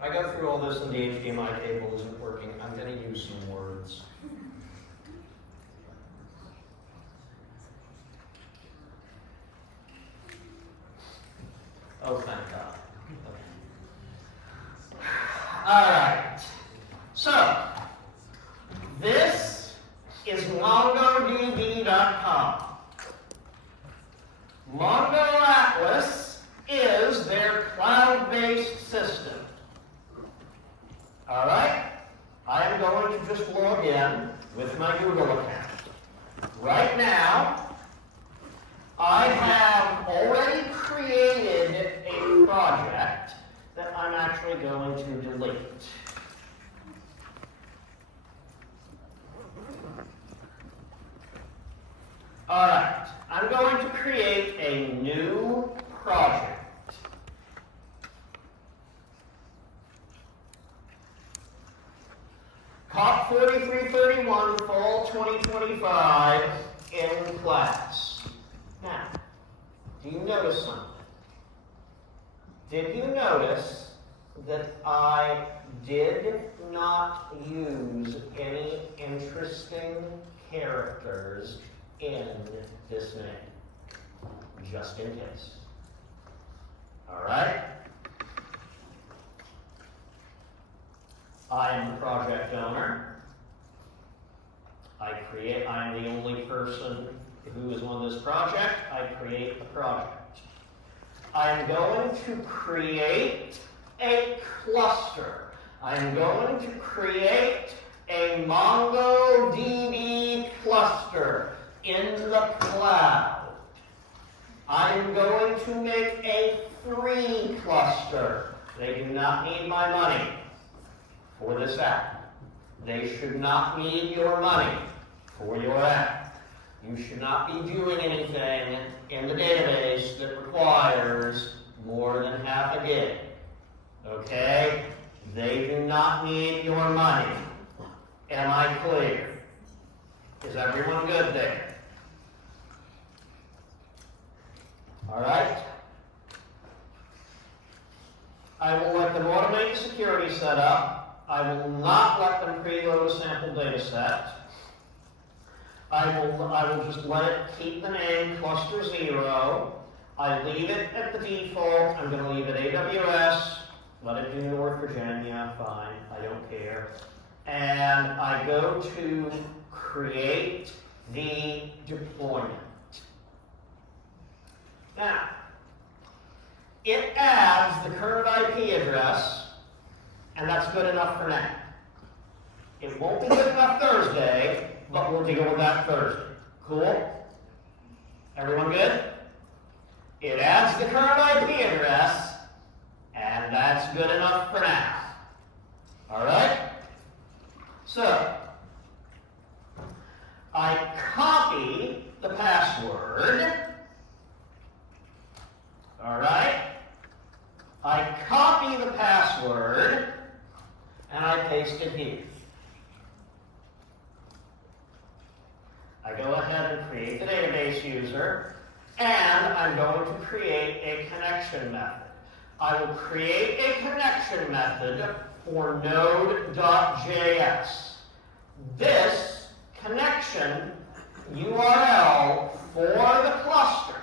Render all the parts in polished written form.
I go through all this and the HDMI cable isn't working. I'm going to use some words. Oh, thank God. All right. So, this is MongoDB.com. Mongo Atlas is their cloud-based system. All right? I am going to just log in with my Google account. Right now, I have already created a project that I'm actually going to delete. All right, I'm going to create a new project. COP 4331, Fall 2025, in class. Now, do you notice something? Did you notice that I did not use any interesting characters in this name? Just in case. All right? I am the project owner. I am the only person who is on this project. I create the project. I am going to create a cluster. I am going to create a MongoDB cluster in the cloud. I am going to make a free cluster. They do not need my money for this app. They should not need your money for your app. You should not be doing anything in the database that requires more than half a gig. Okay? They do not need your money. Am I clear? Is everyone good there? All right? I will let them automate the security setup. I will not let them preload a sample data set. I will just let it keep the name cluster 0. I leave it at the default. I'm going to leave it AWS. Let it do North Virginia. Fine. I don't care. And I go to create the deployment. Now, it adds the current IP address, and that's good enough for now. It won't be good enough Thursday, but we'll deal with that Thursday. Cool? Everyone good? It adds the current IP address, and that's good enough for now. All right? So, I copy the password. All right? I copy the password, and I paste it here. I go ahead and create the database user, and I'm going to create a connection method. I will create a connection method for node.js. This connection URL for the cluster,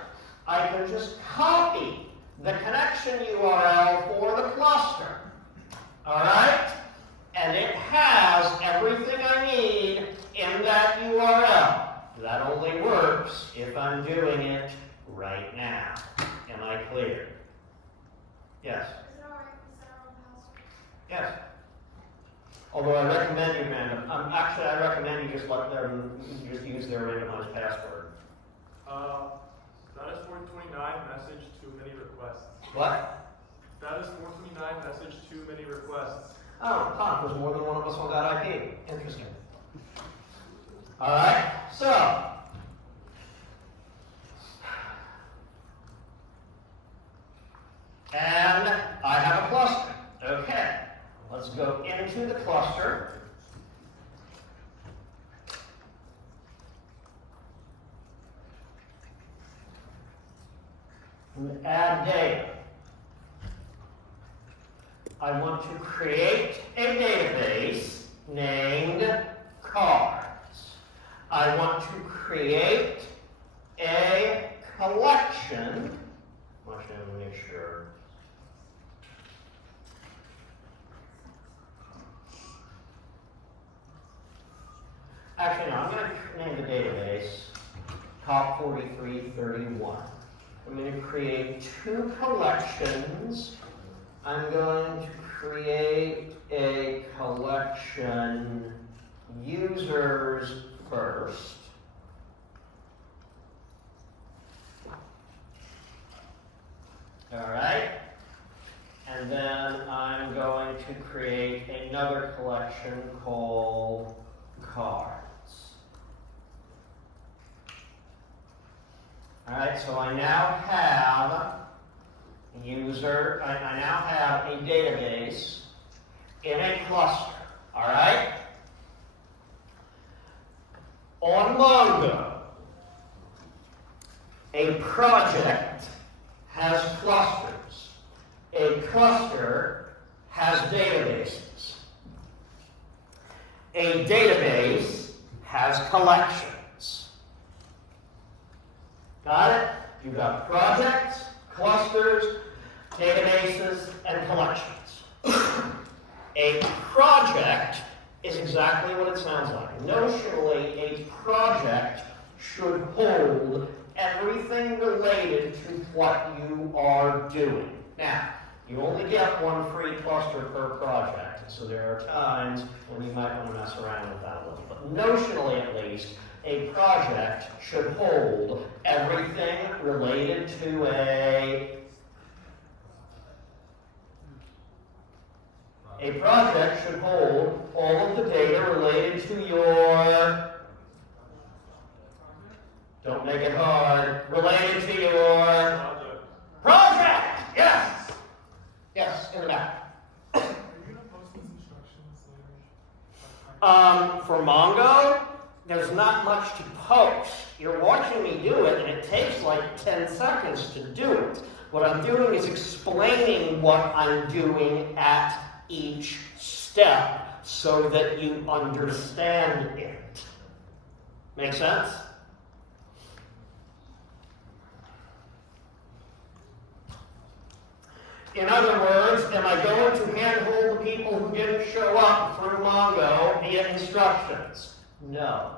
I can just copy the connection URL for the cluster. All right? And it has everything I need in that URL. That only works if I'm doing it right now. Am I clear? Yes? Is it alright to set our own password? Yes. Although I recommend you random. Actually, I recommend you just let them just use their randomized password. Status 429 message too many requests. What? Status 429 message too many requests. Oh, huh, there's more than one of us on that IP. Interesting. All right, so and I have a cluster. Okay, let's go into the cluster. And add data. I want to create a database named cards. I want to create a collection. Actually, let me make sure. Actually, no, I'm going to name the database Top 4331. I'm going to create 2 collections. I'm going to create a collection users first. All right. And then I'm going to create another collection called cards. All right, so I now have I now have a database in a cluster. All right? On Mongo, a project has clusters. A cluster has databases. A database has collections. Got it? You've got projects, clusters, databases, and collections. A project is exactly what it sounds like. Notionally, a project should hold everything related to what you are doing. Now, you only get 1 free cluster per project, so there are times when you might want to mess around with that a little. But notionally, at least, a project should hold everything related to a project should hold all of the data related to your, don't make it hard, related to your project. Yes. Yes, in the back. Are you going to post these instructions later? For Mongo, there's not much to post. You're watching me do it, and it takes like 10 seconds to do it. What I'm doing is explaining what I'm doing at each step so that you understand it. Make sense? In other words, am I going to handhold the people who didn't show up through Mongo via instructions? No.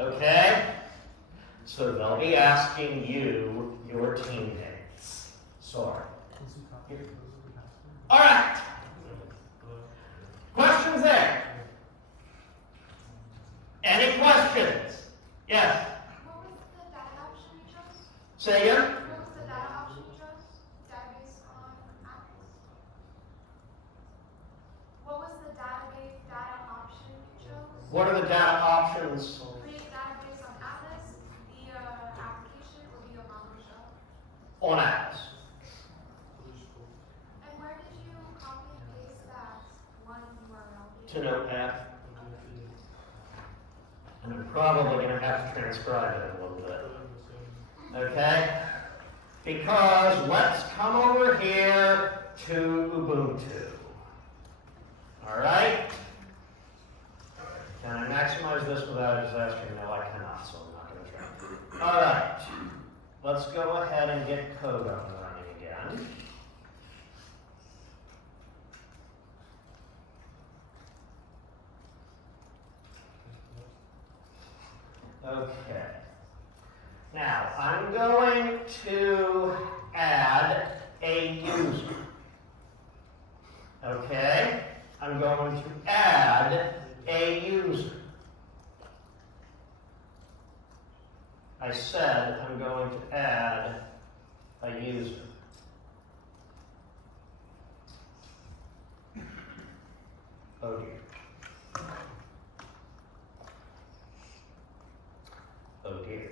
Okay? So they'll be asking you your teammates. Sorry. All right. Questions there? Any questions? Yes? What was the data option you chose? Say again? What was the data option you chose? Database on Atlas? What was the database data option you chose? What are the data options? Create database on Atlas via application or via Mongo shell? On Atlas. And where did you copy and paste that one URL? To Notepad. And I'm probably going to have to transcribe it a little bit. Okay? Because let's come over here to Ubuntu. All right? Can I maximize this without a disaster? No, I cannot, so I'm not going to try. All right. Let's go ahead and get code up and running again. Okay. Now, I'm going to add a user. Okay? I'm going to add a user. I said I'm going to add a user. Oh dear. Oh dear.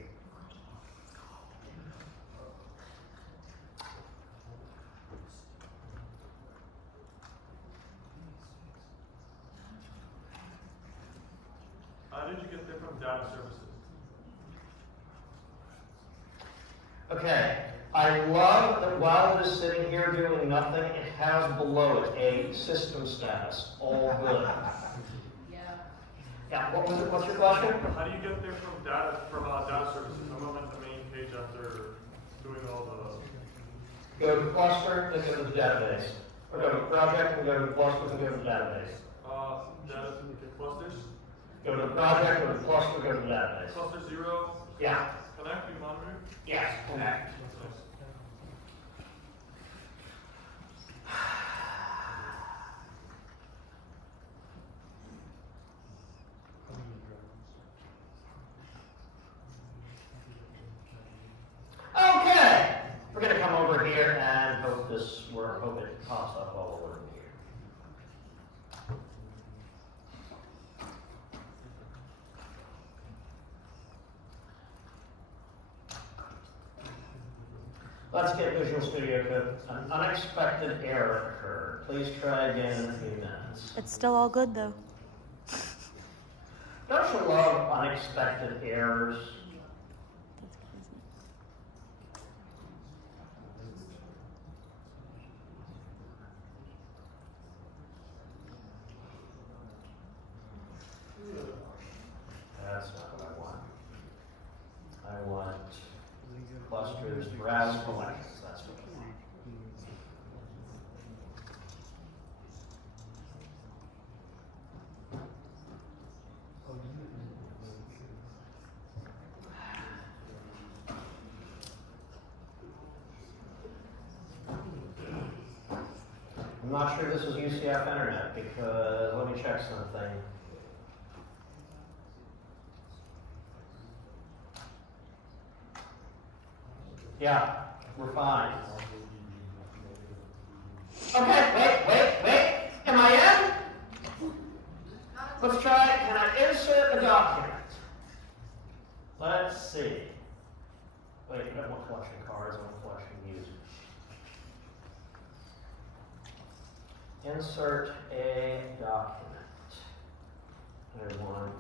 How did you get there from data services? Okay, I love that while it is sitting here doing nothing, it has below it a system status, all good. Yeah, what was it, what's your question? How do you get there from data services? I'm on the main page after doing all the. Go to cluster, then go to the database. Or go to project, and go to cluster, and go to the database. Data clusters. Go to the project, go to the cluster, go to the database. Cluster 0. Yeah. Connect, you monitor. Yes, connect. Okay, we're gonna come over here and hope it pops up while we're working here. Let's get Visual Studio Code. An unexpected error occurred. Please try again in a few minutes. It's still all good though. Don't you love unexpected errors? That's crazy. That's not what I want. I want clusters, browse collections. That's what I want. I'm not sure this is UCF Internet because let me check something. Yeah, we're fine. Okay, wait. Am I in? Let's try it. Can I insert a document? Let's see. Wait, I don't want collection cards, I want collection users. Insert a document. I want.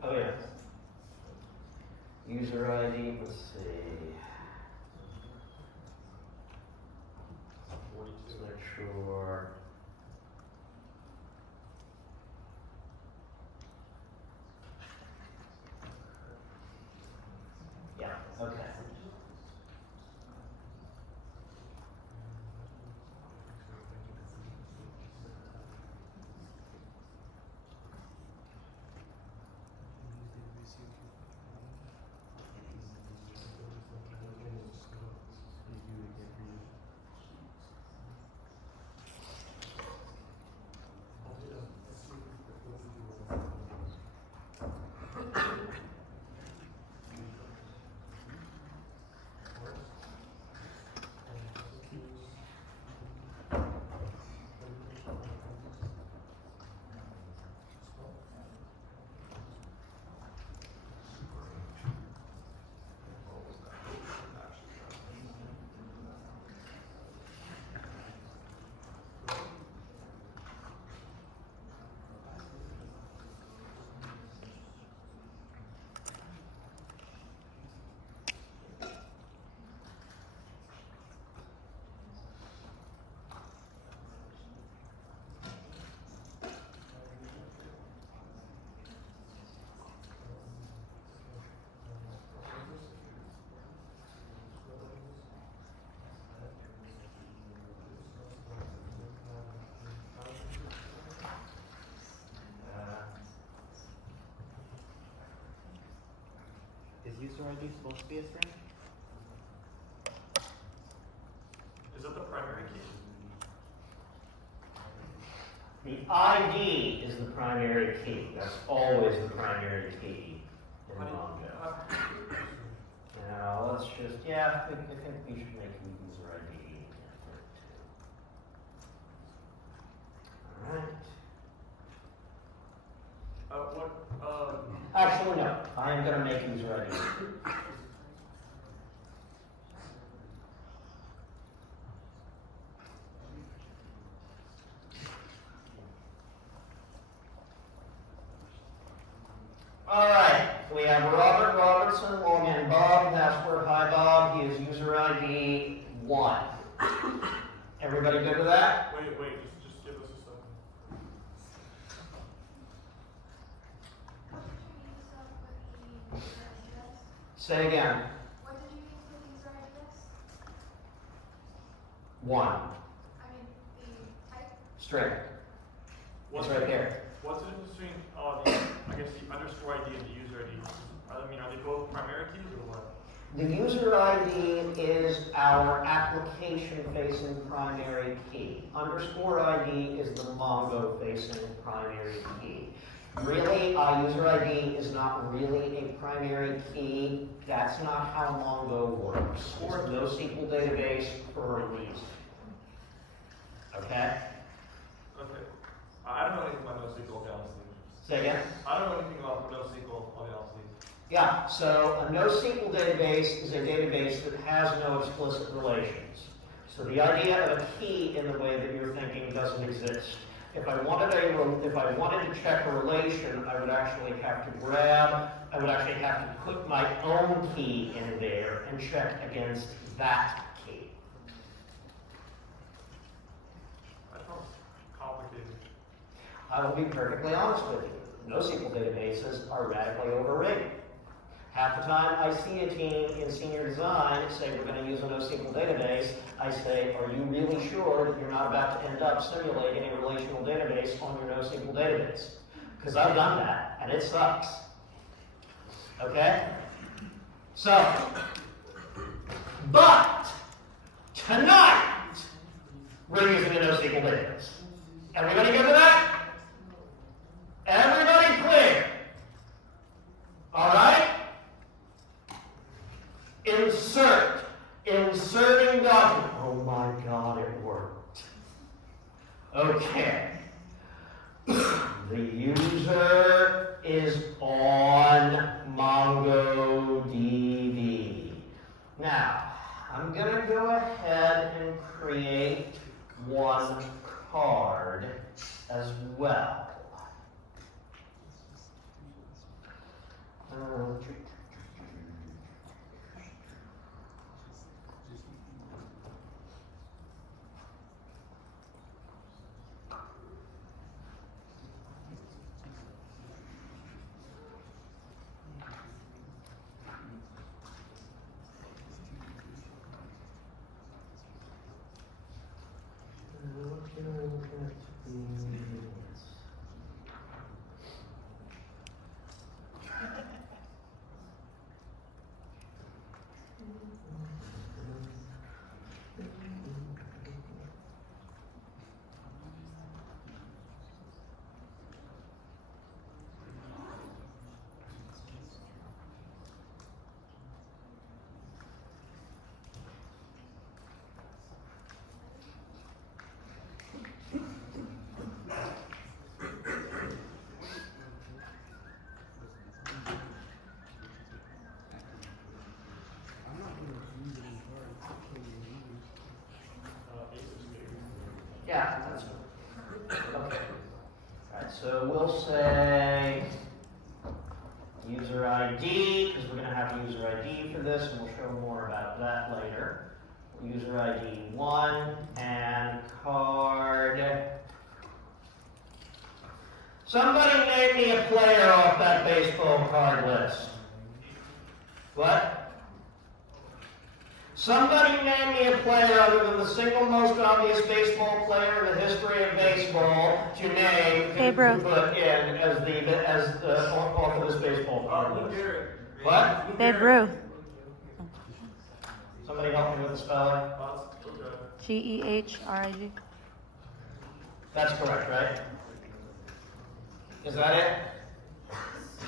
Oh yeah. User ID, let's see. Let's make sure. Yeah, okay. Is user ID supposed to be a string? Is that the primary key? The ID is the primary key. That's always the primary key in Mongo. Now let's just, yeah, I think we should make the user ID. Alright. Actually, no. I am going to make user ID. All right, we have Robert Robertson, login Bob, password hi Bob. He is user ID 1. Everybody good with that? Wait, just give us a second. What did you use with the user address? Say again. What did you use with the user address? 1. I mean, the type? String. It's right there. What's the difference between, I guess the underscore ID and the user ID? Are they both primary keys or what? The user ID is our application-facing primary key. Underscore ID is the Mongo-facing primary key. Really, our user ID is not really a primary key. That's not how Mongo works. It's a NoSQL database for a reason. Okay? Okay. I don't know anything about NoSQL, honestly. Say again? I don't know anything about NoSQL, honestly. Yeah, so a NoSQL database is a database that has no explicit relations. So the idea of a key in the way that you're thinking doesn't exist. If I wanted to check a relation, I would actually have to put my own key in there and check against that key. That sounds complicated. I will be perfectly honest with you. NoSQL databases are radically overrated. Half the time I see a team in senior design say we're going to use a NoSQL database, I say, are you really sure that you're not about to end up simulating a relational database on your NoSQL database? Because I've done that, and it sucks. Okay? So, but tonight we're using a NoSQL database. Everybody good with that? Everybody clear? All right? Inserting document. Oh my God, it worked. Okay. The user is on MongoDB. Now, I'm going to go ahead and create one card as well. Yeah, that's good. Okay. Alright, so we'll say user ID, because we're going to have user ID for this, and we'll show more about that later. User ID 1 and card. Somebody name me a player off that baseball card list. What? Somebody name me a player other than the single most obvious baseball player in the history of baseball to name Babe to Ruth. put in as the off of this baseball card list. What? Babe Ruth. Somebody help me with the spelling. Gehrrig. That's correct, right? Is that it?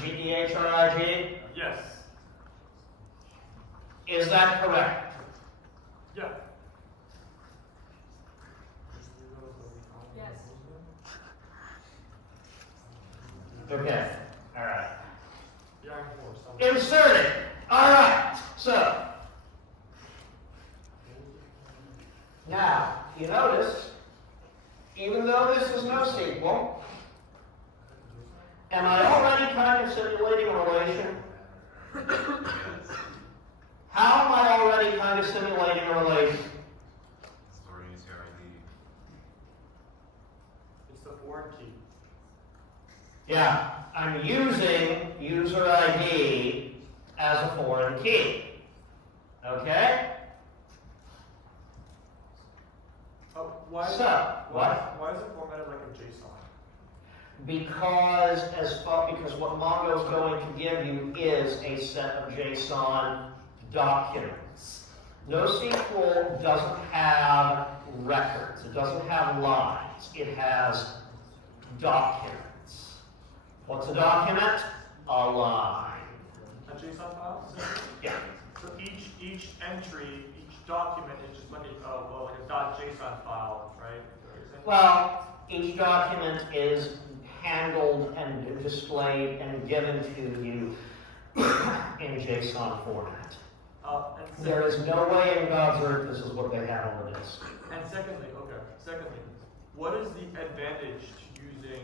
Gehrrig? Yes. Is that correct? Yeah. Yes. Okay. All right. Yeah, I'm for Insert it. All right. So now you notice, even though this is NoSQL, Am I already kind of simulating a relation? How am I already kind of simulating a relation? Storing user ID. It's the foreign key. Yeah, I'm using user ID as a foreign key. Okay? Oh, why is So, what? Why is it formatted like a JSON? Because because what Mongo is going to give you is a set of JSON documents. NoSQL doesn't have records. It doesn't have lines. It has documents. What's a document? A line. A JSON file? Yeah. So each entry, each document is just like a .json file, right? Well, each document is handled and displayed and given to you in JSON format. There is no way in God's earth this is what they have on the disk. And secondly, what is the advantage to using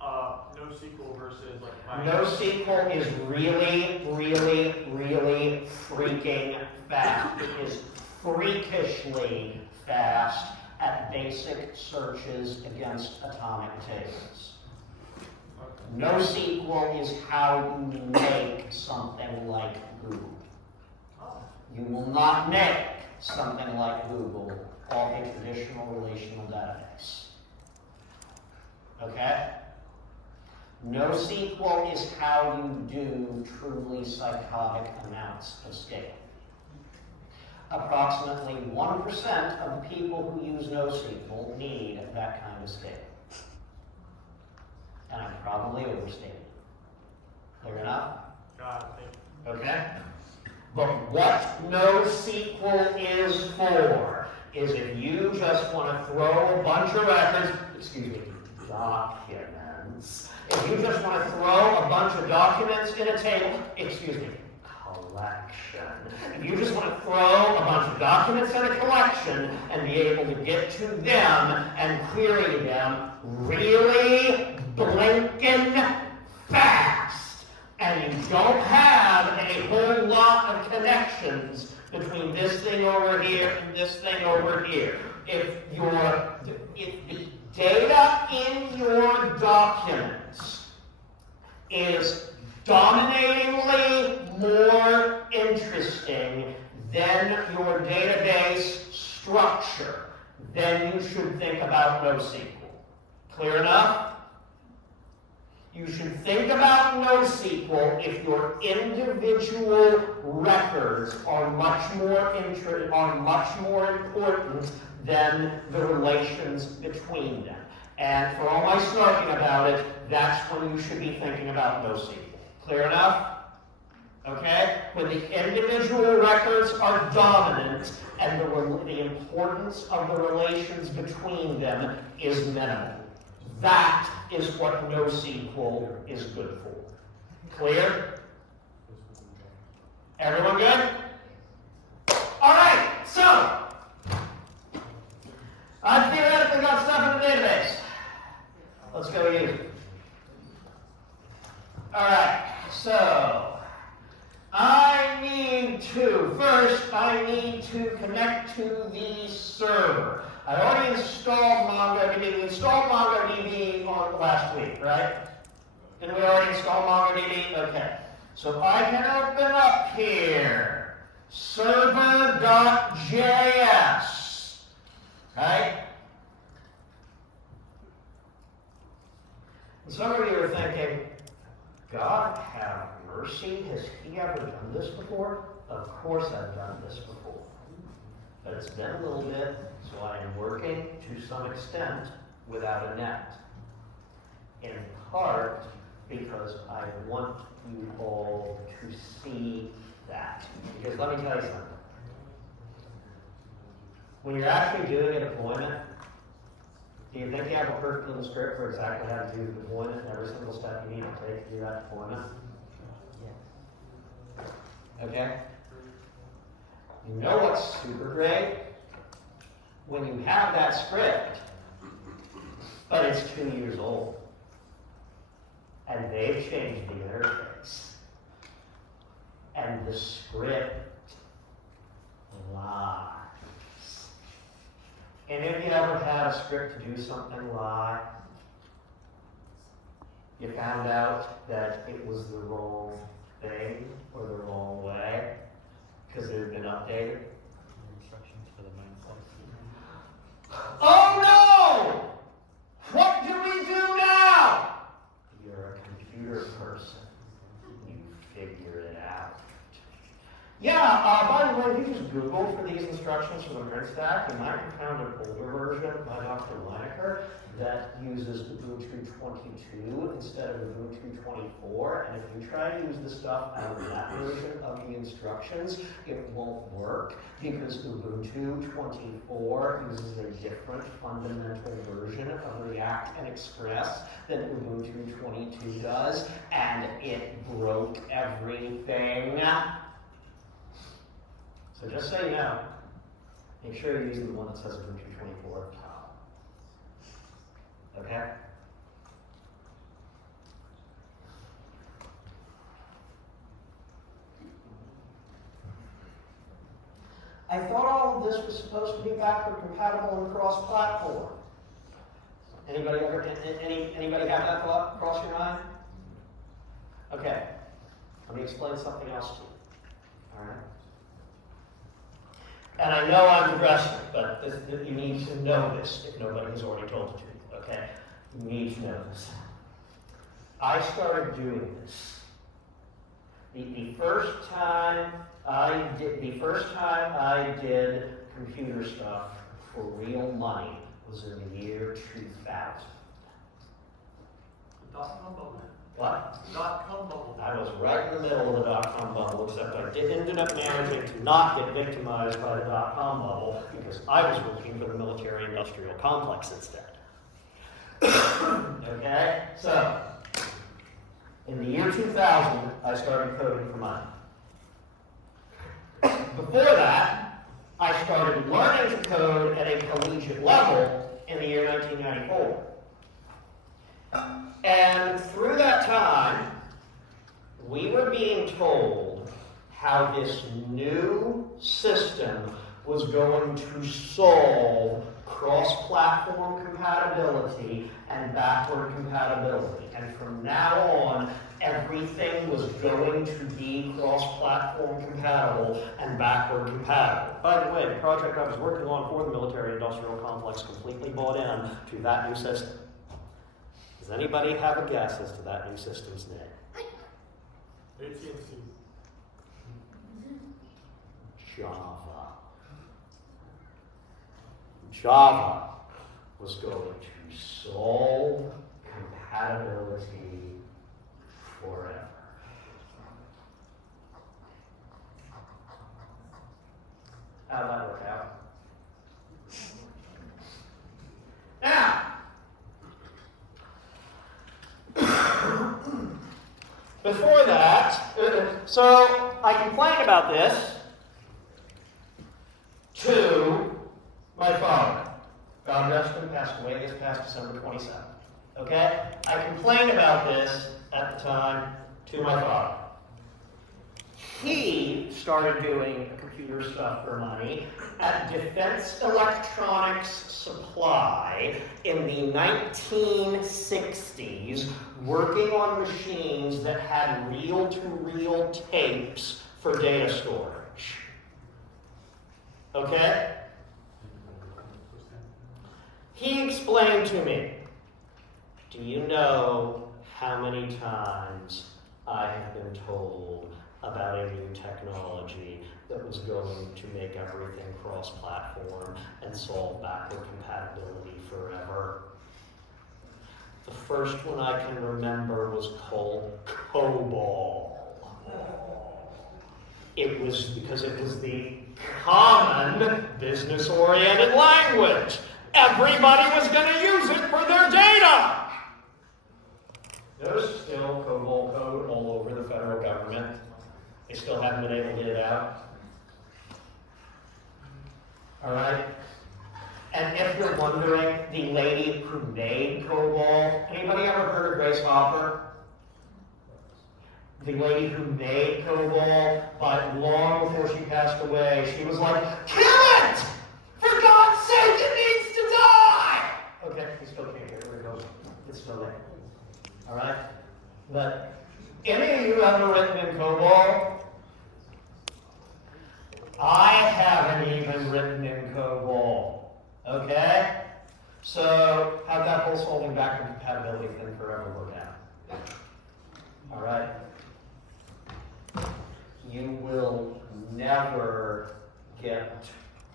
NoSQL versus like NoSQL is really, really, really freaking fast. It is freakishly fast at basic searches against atomic tables. NoSQL is how you make something like Google. You will not make something like Google off a traditional relational database. Okay? NoSQL is how you do truly psychotic amounts of scale. Approximately 1% of the people who use NoSQL need that kind of scale. And I'm probably overstating. Clear enough? God, Okay? But what NoSQL is for is if you just want to throw a bunch of records, documents. If you just want to throw a bunch of documents in a table, collection. If you just want to throw a bunch of documents in a collection and be able to get to them and query them really blinking fast, and you don't have a whole lot of connections between this thing over here and this thing over here. If the data in your documents is dominatingly more interesting than your database structure, then you should think about NoSQL. Clear enough? You should think about NoSQL if your individual records are much more important than the relations between them. And for all my snarking about it, that's when you should be thinking about NoSQL. Clear enough? Okay? When the individual records are dominant and the importance of the relations between them is minimal. That is what NoSQL is good for. Clear? Everyone good? All right, so I've theoretically got stuff in the database. Let's go use it. All right, so I need to connect to the server. I already installed MongoDB. We installed MongoDB on last week, right? Didn't we already install MongoDB? Okay. So I can open up here, server.js, right? And some of you are thinking, God have mercy, has he ever done this before? Of course I've done this before. But it's been a little bit, so I am working to some extent without a net. In part because I want you all to see that. Because let me tell you something. When you're actually doing a deployment, do you think you have a perfect little script for exactly how to do the deployment and every single step you need to take to do that deployment? Yes. Okay? You know what's super great? When you have that script, but it's 2 years old. And they've changed the interface. And the script lies. Any of you ever had a script to do something lie? You found out that it was the wrong thing or the wrong way because it had been updated? Instructions for the mindset. Oh no! What do we do now? You're a computer person. You figure it out. Yeah, by the way, if you just Google for these instructions for the print stack, you might have found an older version by Dr. Lineker that uses Ubuntu 22 instead of Ubuntu 24. And if you try to use the stuff out of that version of the instructions, it won't work because Ubuntu 24 uses a different fundamental version of React and Express than Ubuntu 22 does, and it broke everything. So just so you know, make sure you're using the one that says Ubuntu 24 at the top. Okay? I thought all of this was supposed to be backward compatible and cross-platform. Anybody have that thought cross your mind? Okay. Let me explain something else to you. All right? And I know I'm aggressive, but you need to know this if nobody has already told it to you, okay? You need to know this. I started doing this. The first time I did computer stuff for real money was in the year 2000. Dot-com bubble. What? Dot-com bubble. I was right in the middle of the dot-com bubble, except I ended up managing to not get victimized by the dot-com bubble because I was working for the military-industrial complex instead. Okay? So, in the year 2000, I started coding for money. Before that, I started learning to code at a collegiate level in the year 1994. And through that time, we were being told how this new system was going to solve cross-platform compatibility and backward compatibility. And from now on, everything was going to be cross-platform compatible and backward compatible. By the way, the project I was working on for the military-industrial complex completely bought in to that new system. Does anybody have a guess as to that new system's name? AT&T. Java. Java was going to solve compatibility forever. How'd that work out? Now, before that, so I complained about this to my father. God rest him, passed away this past December 27th. Okay? I complained about this at the time to my father. He started doing computer stuff for money at Defense Electronics Supply in the 1960s, working on machines that had reel-to-reel tapes for data storage. Okay? He explained to me, do you know how many times I have been told about a new technology that was going to make everything cross-platform and solve backward compatibility forever? The first one I can remember was called COBOL. It was because it was the common business-oriented language. Everybody was going to use it for their data. There's still COBOL code all over the federal government. They still haven't been able to get it out. All right? And if you're wondering, the lady who made COBOL, anybody ever heard of Grace Hopper? the lady who made COBOL, but long before she passed away, she was like, kill it! For God's sake, it needs to die! Okay, you still can't hear where it goes. It's still there. All right? But any of you ever written in COBOL? I haven't even written in COBOL. Okay? So, how'd that whole solving backward compatibility thing forever work out? All right? You will never get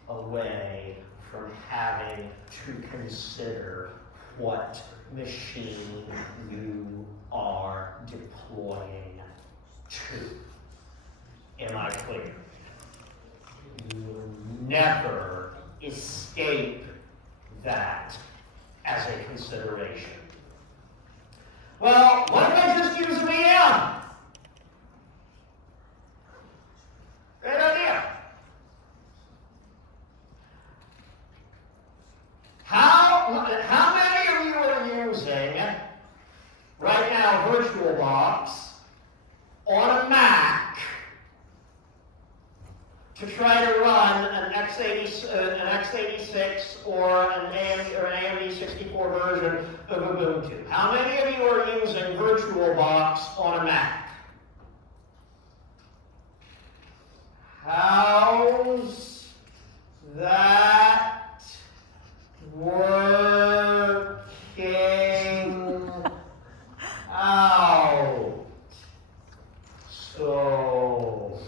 away from having to consider what machine you are deploying to. Am I clear? You will never escape that as a consideration. Well, what if I just use VM? Great idea. How many of you are using right now VirtualBox on a Mac to try to run an x86 or an AMD 64 version of Ubuntu? How many of you are using VirtualBox on a Mac? How's that working out? So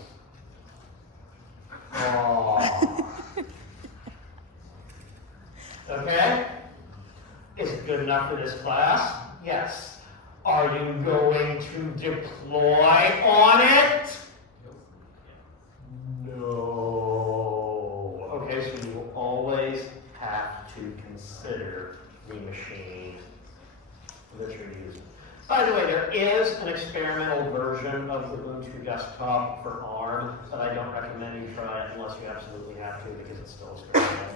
okay? Is it good enough for this class? Yes. Are you going to deploy on it? No. Okay, so you will always have to consider the machine that you're using. By the way, there is an experimental version of Ubuntu Desktop for ARM, but I don't recommend you try it unless you absolutely have to because it's still experimental.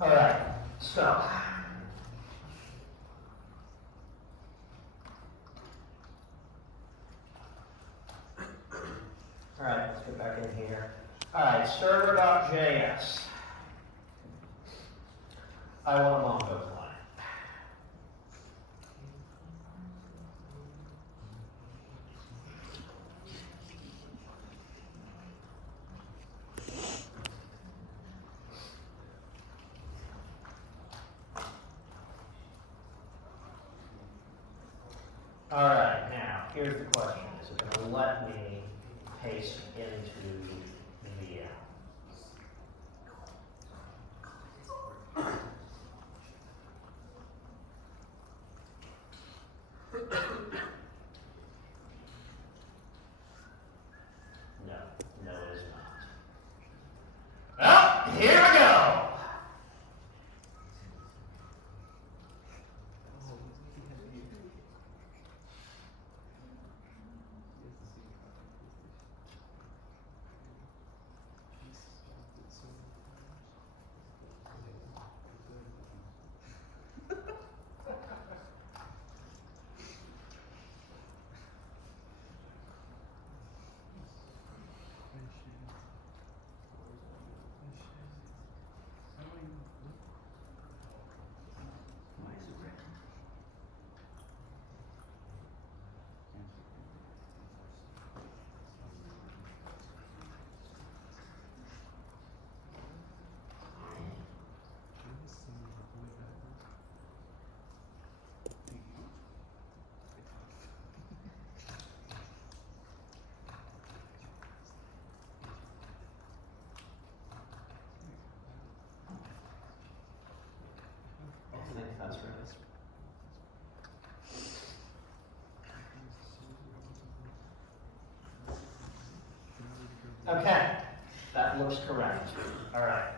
All right, so. All right, let's get back in here. All right, server.js. I want a Mongo client. All right, now, here's the question. Is it going to let me paste into VM? No, it is not. Well, here we go. I think that's right. Okay, that looks correct. All right.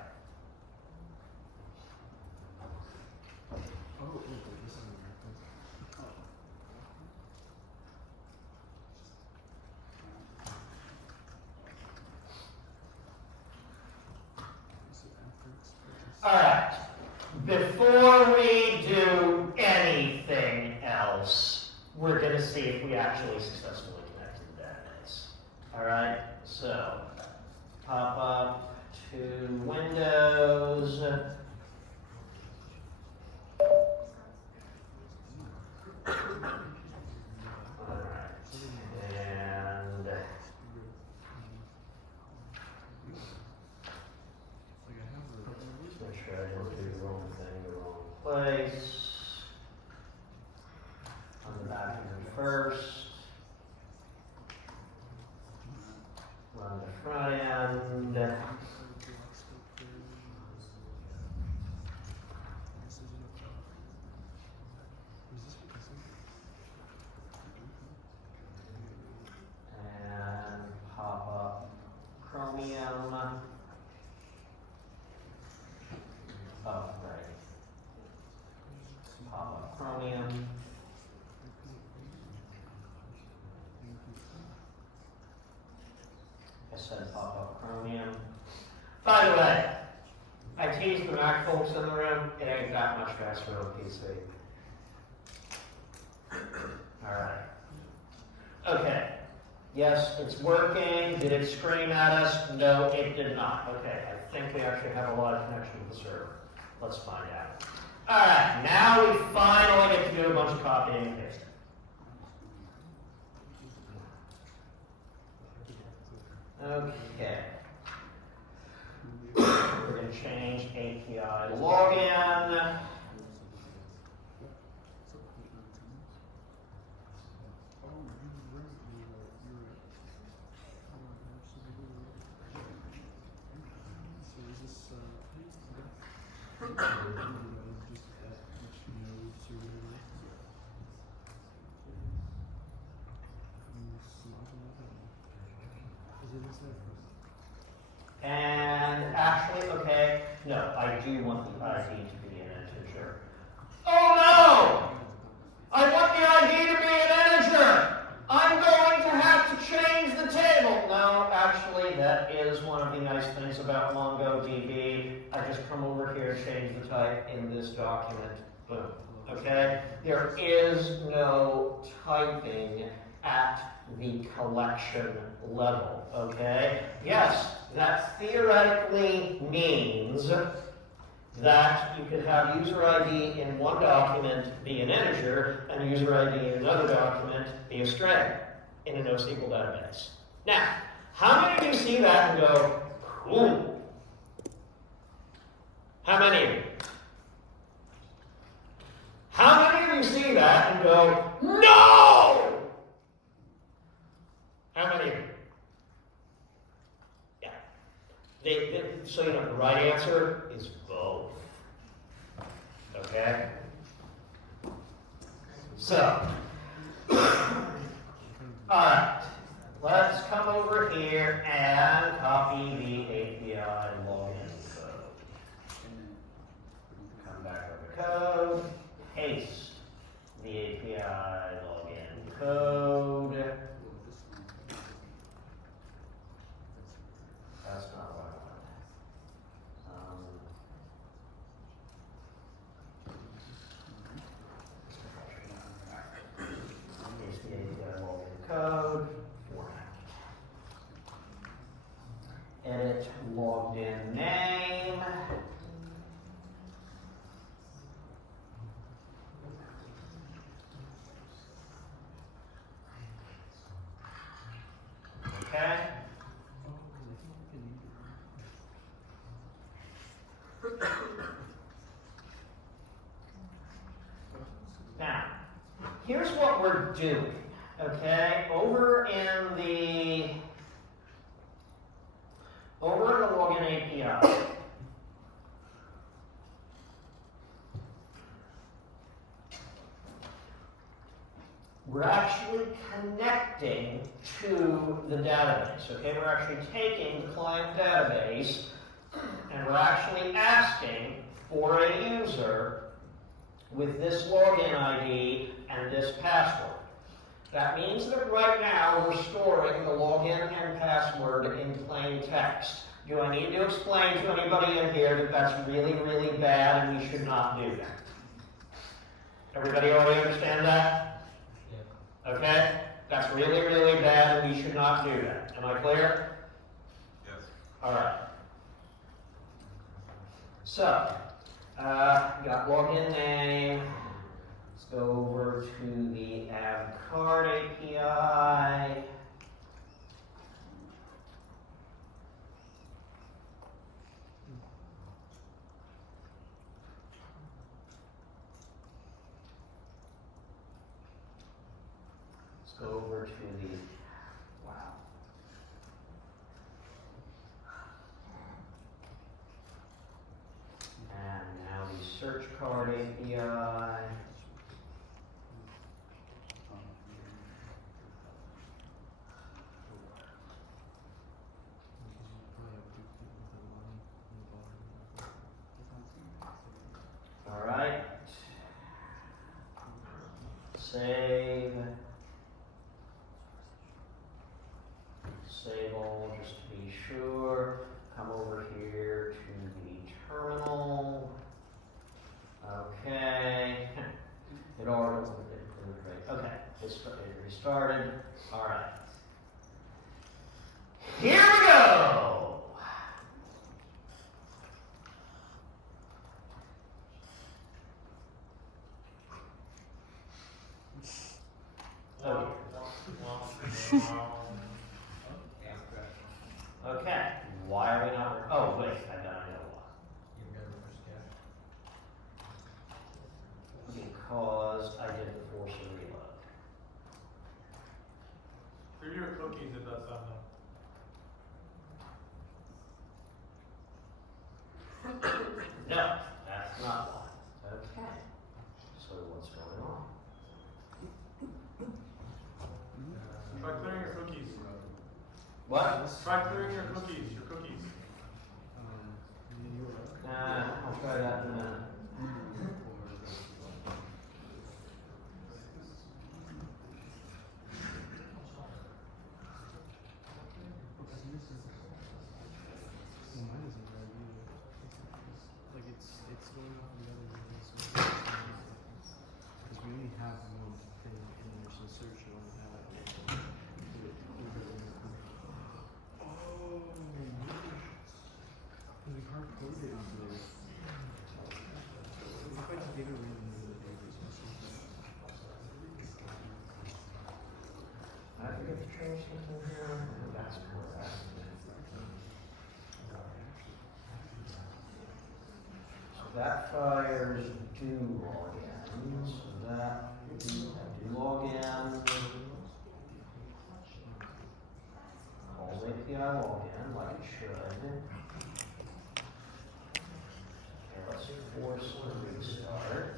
All right. before we do anything else, we're going to see if we actually successfully connected the database. All right, so pop up to Windows. All right, and just make sure I don't do the wrong thing, the wrong place. On the back end first. Run the front end. And pop up Chromium. Oh, right. Pop up Chromium. I said pop up Chromium. By the way, I teased the Mac folks in the room. It ain't that much faster on PC. All right. Okay. Yes, it's working. Did it scream at us? No, it did not. Okay, I think we actually have a lot of connection with the server. Let's find out. All right, now we finally get to do a bunch of copying and pasting. Okay. We're going to change API login. And actually, okay, no, I do want the ID to be an integer. Oh no! I want the ID to be an integer! I'm going to have to change the table. No, actually, that is one of the nice things about MongoDB. I just come over here and change the type in this document. Boom. Okay? There is no typing at the collection level. Okay? Yes, that theoretically means that you could have user ID in one document be an integer and user ID in another document be a string in a NoSQL database. Now, how many of you see that and go, cool? How many of you? How many of you see that and go, no? How many of you? Yeah. So you know, the right answer is both. Okay? So, alright, let's come over here and copy the API login code. Come back over to code, paste the API login code. That's not what I want. Paste the API login code, format. Edit logged in name. Okay. Now, here's what we're doing, okay? Over in the login API, we're actually connecting to the database, okay? We're actually taking the client database and we're actually asking for a user with this login ID and this password. That means that right now we're storing the login and password in plain text. Do I need to explain to anybody in here that that's really, really bad and we should not do that? Everybody already understand that? Okay? That's really, really bad and we should not do that. Am I clear? Yes. Alright. So, got login name. Let's go over to the add card API. Let's go over to the, wow. And now the search card API. All right. Save. Save all just to be sure. Come over here to the terminal. Okay. It already okay. It restarted. All right. Here we go. Oh. Okay. Why are we not? Oh wait, I know why. Because I didn't force a reload. Clear your cookies if that's not enough. No, that's not why. Okay. So what's going on? Try clearing your cookies. What? Try clearing your cookies. Your cookies. I'll try that in a minute. It's going off the other way, so because we only have one thing and there's a search you only have it. Oh, we hard coded it into there. What if I just gave it a random number of pages or something? I forget to change something here. That's correct. That fires do login, so that do login. Calls API login like it should. Okay, let's force a restart.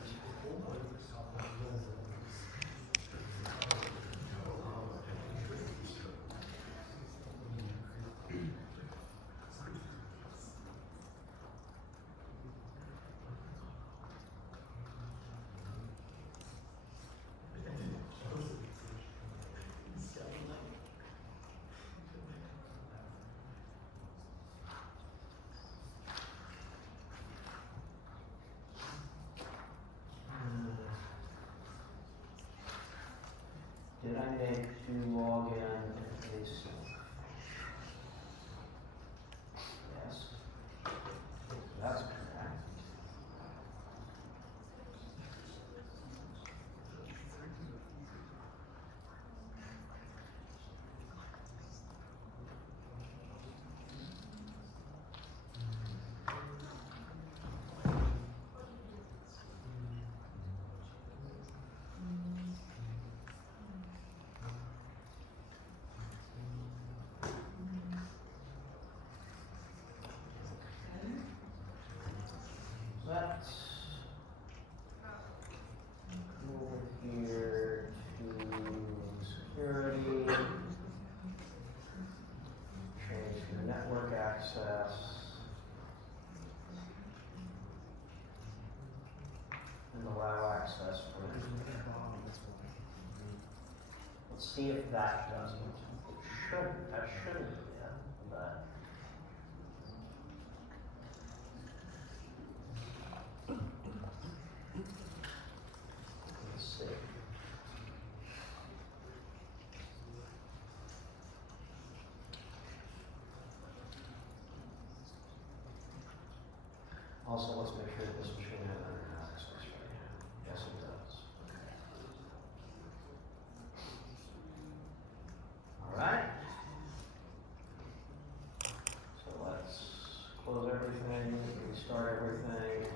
Did I make to log in at least? Yes. That's correct. Let's go over here to security, change the network access, and allow access for it. Let's see if that doesn't. It shouldn't. That shouldn't be it, but Also, let's make sure that this machine has internet access right now. Yes, it does. All right. So let's close everything, restart everything.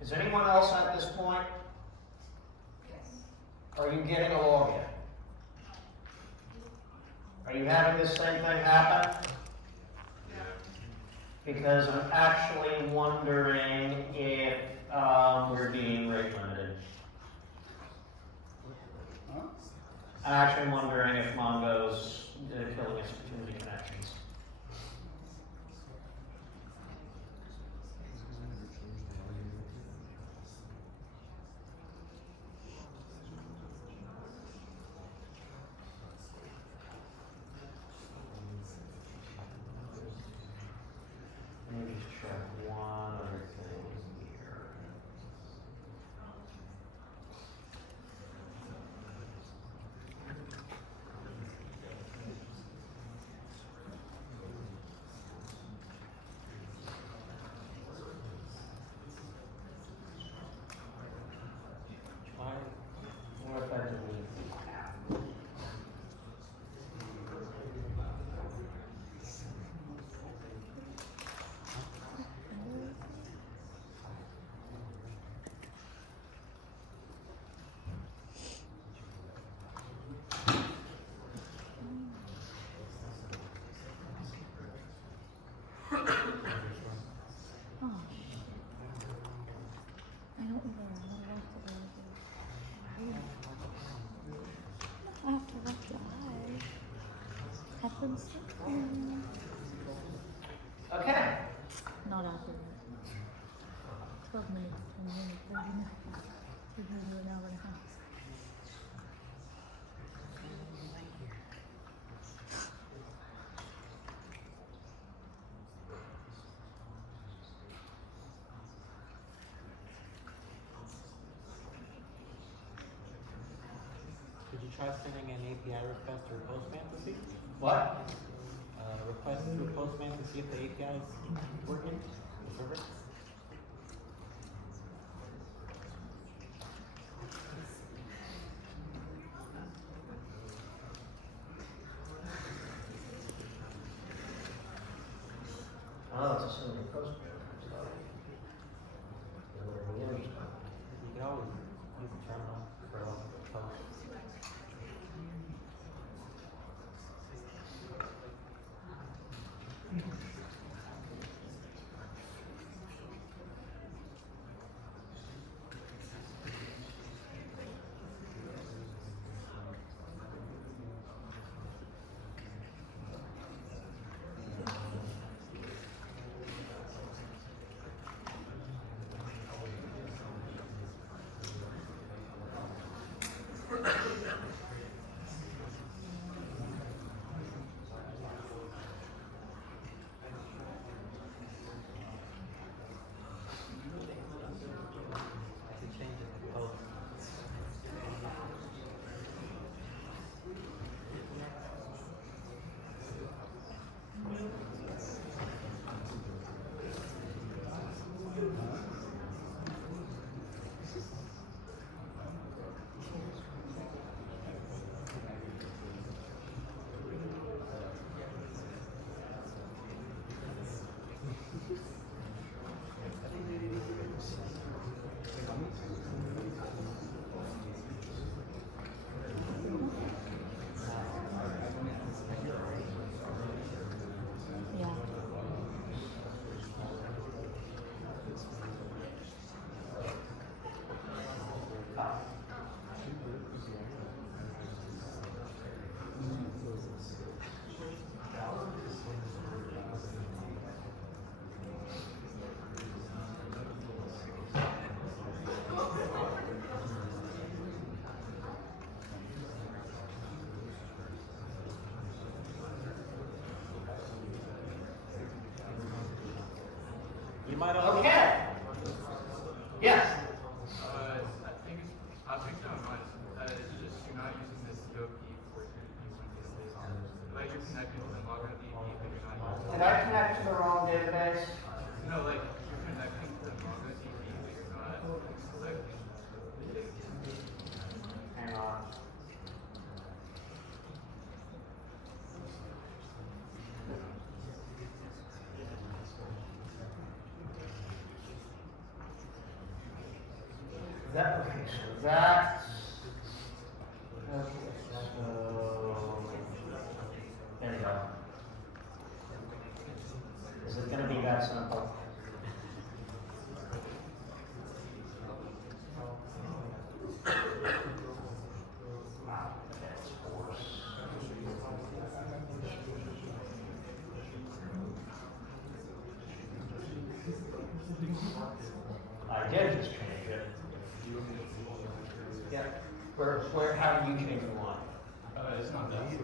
Is anyone else at this point? Yes. Are you getting a login? Are you having this same thing happen? Because I'm actually wondering if we're being rate limited. I'm actually wondering if Mongo's killing its for too many connections. Let me just check one other thing here. What if I delete the app? Oh, I don't know. I have to watch live. Happens. Okay. Not after that. 12 minutes, 10 minutes, 30 minutes. We're gonna do an hour and a half. Did you try sending an API request or Postman to see? What? Request through Postman to see if the API is working? The server? Oh, it's assuming the post comes out. You can always use the terminal for post. might have. Okay. Yes. I think that much. It's just you're not using this DOP for like you're connecting to the MongoDB, but you're not using. Did I connect to the wrong database? No, like you're connecting to the MongoDB, but you're not like. Hang on. That, okay, so that's, okay, so, there you go. Is it gonna be that simple? Wow, that's force. I did just change it. Yeah. Where, how do you change the line? It's not that. It's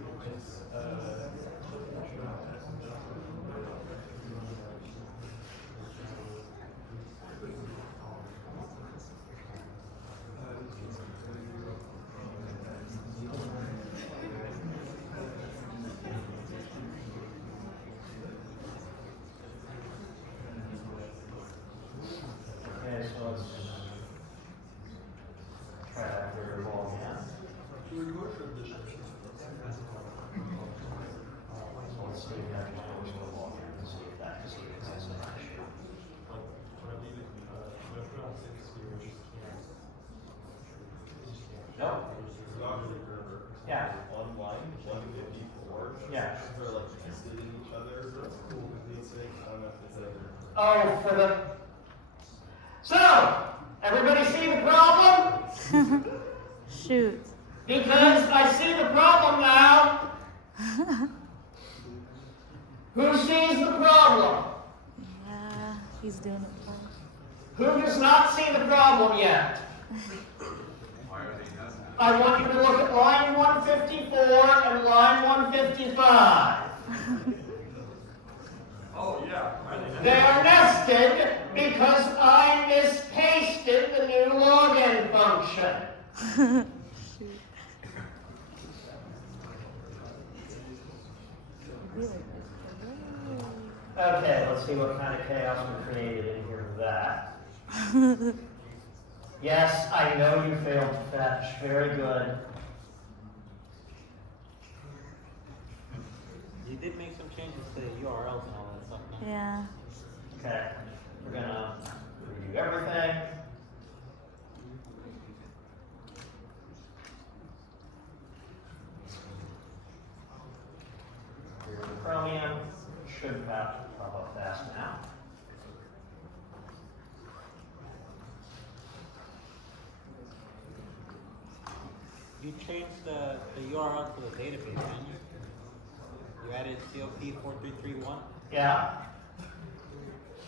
Okay, so let's try that variable again. So let's see if that goes to the log in and see if that's an issue. Nope. Yeah. On line 154, Yeah. they're like exiting each other. That's cool with these things. I don't know if it's ever. Oh, for the. So, everybody see the problem? Shoot. Because I see the problem now. Who sees the problem? Yeah, he's doing it fine. Who does not see the problem yet? Why are they not? I want you to look at line 154 and line 155. Oh, yeah. I think They are nested because I mispasted the new login function. Shoot. Really? Okay, let's see what kind of chaos we created in here with that. Yes, I know you failed to fetch. Very good. You did make some changes to the URLs and all that stuff. No? Yeah. Okay, we're gonna redo everything. Here's the Chromium. Should pop up fast now. You changed the URL to the database, didn't you? You added COP 4331. Yeah.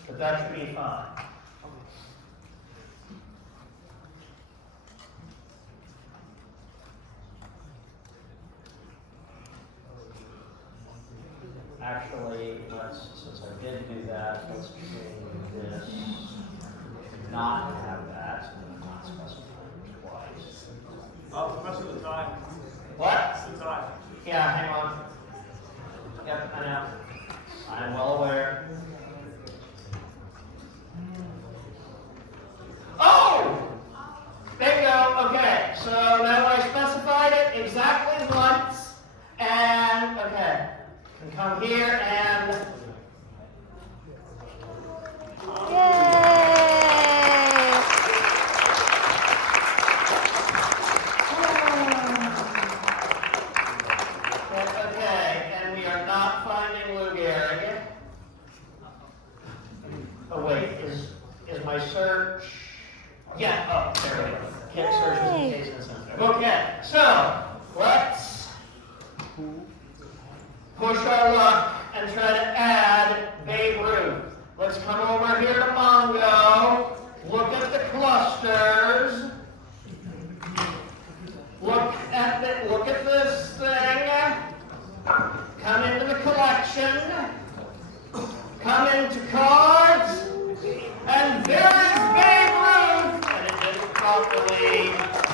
But that should be fine. Actually, since I did do that, let's change this, not have that, and not specify it twice. Oh, mess with the time. What? It's the time. Yeah, hang on. Yep, I know. I'm well aware. Oh! There you go, okay. So now I specified it exactly once, and, okay. Can come here and, Yay! okay, and we are not finding Lou Gehrig. Oh wait, is my search? Yeah, oh, there we go. Can't search is Yay. in case insensitive. Okay, so let's push our luck and try to add Babe Ruth. Let's come over here to Mongo. Look at the clusters. Look at this thing. Come into the collection. Come into cards. properly.